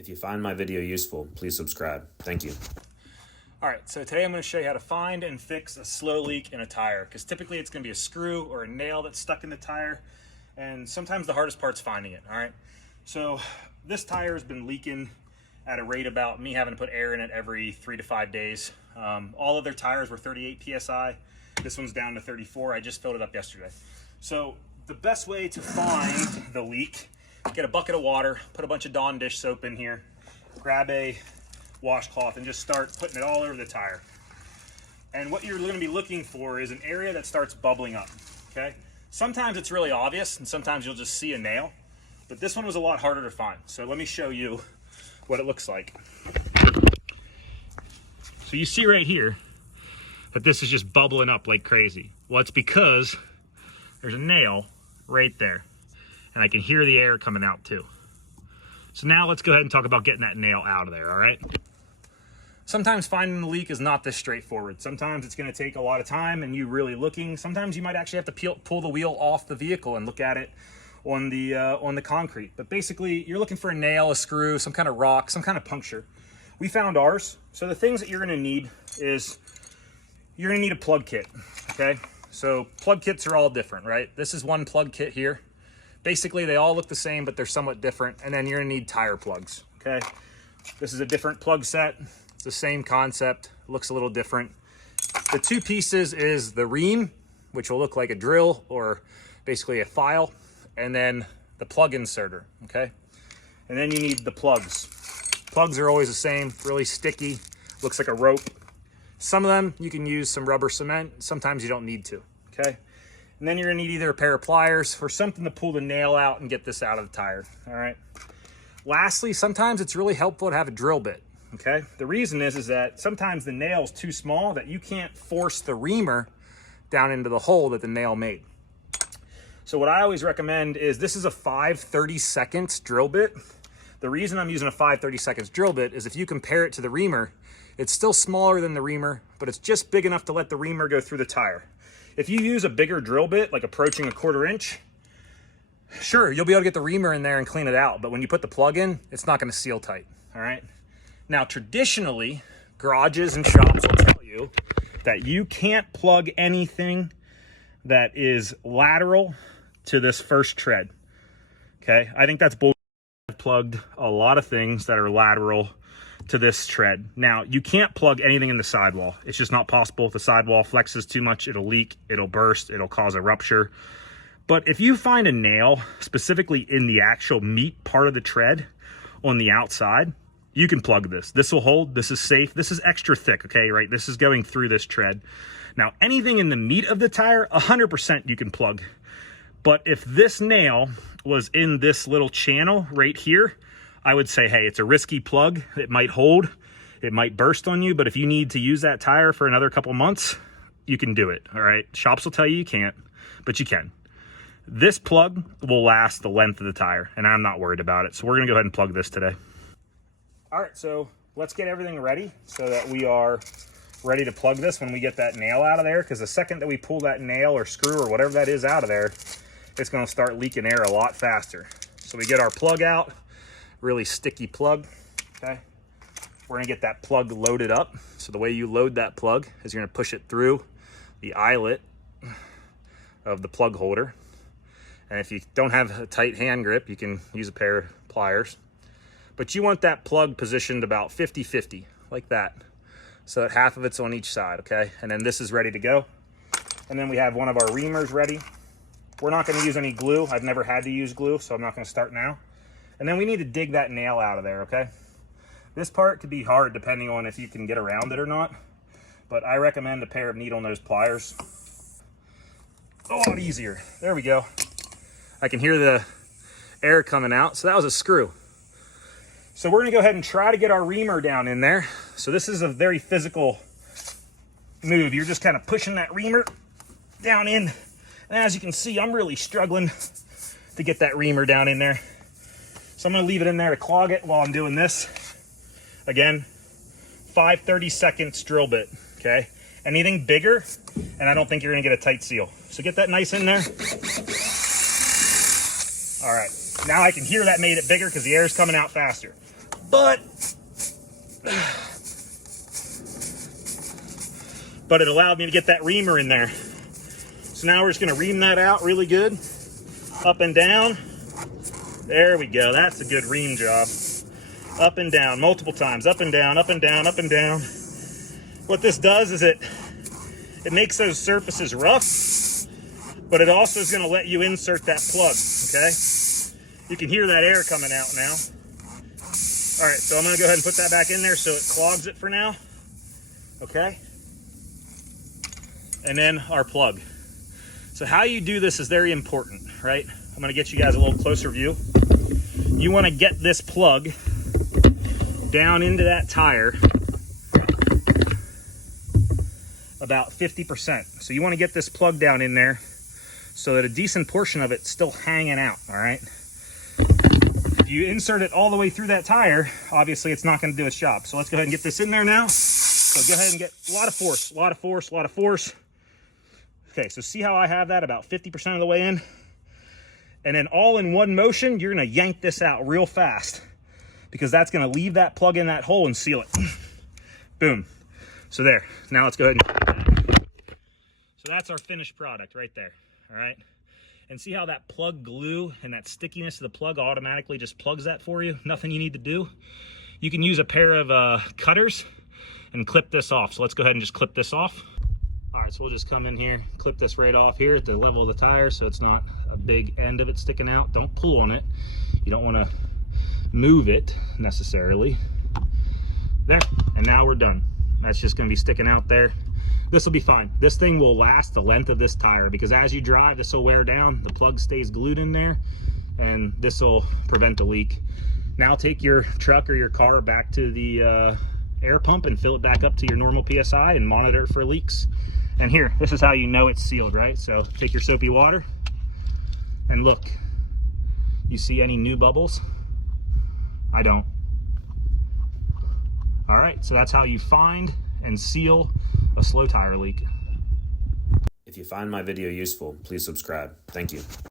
If you find my video useful, please subscribe. Thank you. All right, so today I'm going to show you how to find and fix a slow leak in a tire, because typically it's going to be a screw or a nail that's stuck in the tire, and sometimes the hardest part's finding it. All right, so this tire has been leaking at a rate about me having to put air in it every 3 to 5 days. All of their tires were 38 psi. This one's down to 34. I just filled it up yesterday. So the best way to find the leak, get a bucket of water, put a bunch of Dawn dish soap in here, grab a washcloth and just start putting it all over the tire. And what you're going to be looking for is an area that starts bubbling up. Okay, sometimes it's really obvious and sometimes you'll just see a nail, but this one was a lot harder to find. So let me show you what it looks like. So you see right here that this is just bubbling up like crazy. Well, it's because there's a nail right there and I can hear the air coming out too. So now let's go ahead and talk about getting that nail out of there. All right, sometimes finding the leak is not this straightforward. Sometimes it's going to take a lot of time and you really looking. Sometimes you might actually have to pull the wheel off the vehicle and look at it on the concrete. But basically you're looking for a nail, a screw, some kind of rock, some kind of puncture. We found ours. So the things that you're going to need is you're going to need a plug kit. Okay, so plug kits are all different, right? This is one plug kit here. Basically they all look the same, but they're somewhat different. And then you're going to need tire plugs. Okay, this is a different plug set. It's the same concept, looks a little different. The two pieces is the ream, which will look like a drill or basically a file, and then the plug inserter, okay? And then you need the plugs. Plugs are always the same, really sticky, looks like a rope. Some of them you can use some rubber cement, sometimes you don't need to, okay? And then you're gonna need either a pair of pliers or something to pull the nail out and get this out of the tire, all right? Lastly, sometimes it's really helpful to have a drill bit. Okay, the reason is that sometimes the nail's too small that you can't force the reamer down into the hole that the nail made. So what I always recommend is this is a 5/32 drill bit. The reason I'm using a 5/32 drill bit is if you compare it to the reamer, it's still smaller than the reamer, but it's just big enough to let the reamer go through the tire. If you use a bigger drill bit, like approaching a 1/4 inch, sure, you'll be able to get the reamer in there and clean it out, but when you put the plug in, it's not going to seal tight, all right? Now, traditionally, garages and shops will tell you that you can't plug anything that is lateral to this first tread. Okay, I think that's bullshit. I've plugged a lot of things that are lateral to this tread. Now, you can't plug anything in the sidewall. It's just not possible. If the sidewall flexes too much, it'll leak, it'll burst, it'll cause a rupture. But if you find a nail specifically in the actual meat part of the tread on the outside, you can plug this. This will hold. This is safe. This is extra thick, okay, right? This is going through this tread. Now, anything in the meat of the tire, 100% you can plug. But if this nail was in this little channel right here, I would say, hey, it's a risky plug. It might hold. It might burst on you. But if you need to use that tire for another couple months, you can do it, all right? Shops will tell you you can't, but you can. This plug will last the length of the tire, and I'm not worried about it. So we're going to go ahead and plug this today. All right, so let's get everything ready so that we are ready to plug this when we get that nail out of there, because the second that we pull that nail or screw or whatever that is out of there, it's going to start leaking air a lot faster. So we get our plug out, really sticky plug, okay? We're going to get that plug loaded up. So the way you load that plug is you're going to push it through the eyelet of the plug holder. And if you don't have a tight hand grip, you can use a pair of pliers. But you want that plug positioned about 50-50, like that. So that half of it's on each side, okay? And then this is ready to go. And then we have one of our reamers ready. We're not gonna use any glue. I've never had to use glue, so I'm not gonna start now. And then we need to dig that nail out of there, okay? This part could be hard depending on if you can get around it or not. But I recommend a pair of needle nose pliers. A lot easier. There we go. I can hear the air coming out. So that was a screw. So we're gonna go ahead and try to get our reamer down in there. So this is a very physical move. You're just kind of pushing that reamer down in. And as you can see, I'm really struggling to get that reamer down in there. So I'm gonna leave it in there to clog it while I'm doing this. Again, 5/32 drill bit, okay? Anything bigger, and I don't think you're gonna get a tight seal. So get that nice in there. All right, now I can hear that made it bigger because the air is coming out faster. but it allowed me to get that reamer in there. So now we're just gonna ream that out really good, up and down. There we go, that's a good ream job. Up and down, multiple times, up and down, up and down, up and down. What this does is it makes those surfaces rough, but it also is gonna let you insert that plug, okay? You can hear that air coming out now. All right, so I'm gonna go ahead and put that back in there so it clogs it for now, okay? And then our plug. So how you do this is very important, right? I'm gonna get you guys a little closer view. You wanna get this plug down into that tire about 50%. So you wanna get this plug down in there so that a decent portion of it's still hanging out, all right? If you insert it all the way through that tire, obviously it's not gonna do its job. So let's go ahead and get this in there now. So go ahead and get a lot of force, a lot of force, a lot of force. Okay, so see how I have that about 50% of the way in? And then all in one motion, you're gonna yank this out real fast because that's gonna leave that plug in that hole and seal it. Boom. So there, now let's go ahead and... So that's our finished product right there, all right? And see how that plug glue and that stickiness of the plug automatically just plugs that for you? Nothing you need to do. You can use a pair of cutters and clip this off. So let's go ahead and just clip this off. All right, so we'll just come in here, clip this right off here at the level of the tire so it's not a big end of it sticking out. Don't pull on it. You don't want to move it necessarily. There, and now we're done. That's just going to be sticking out there. This will be fine. This thing will last the length of this tire because as you drive, this will wear down. The plug stays glued in there, and this will prevent a leak. Now take your truck or your car back to the air pump and fill it back up to your normal PSI and monitor it for leaks. And here, this is how you know it's sealed, right? So take your soapy water and look. You see any new bubbles? I don't. All right, so that's how you find and seal a slow tire leak. If you find my video useful, please subscribe. Thank you.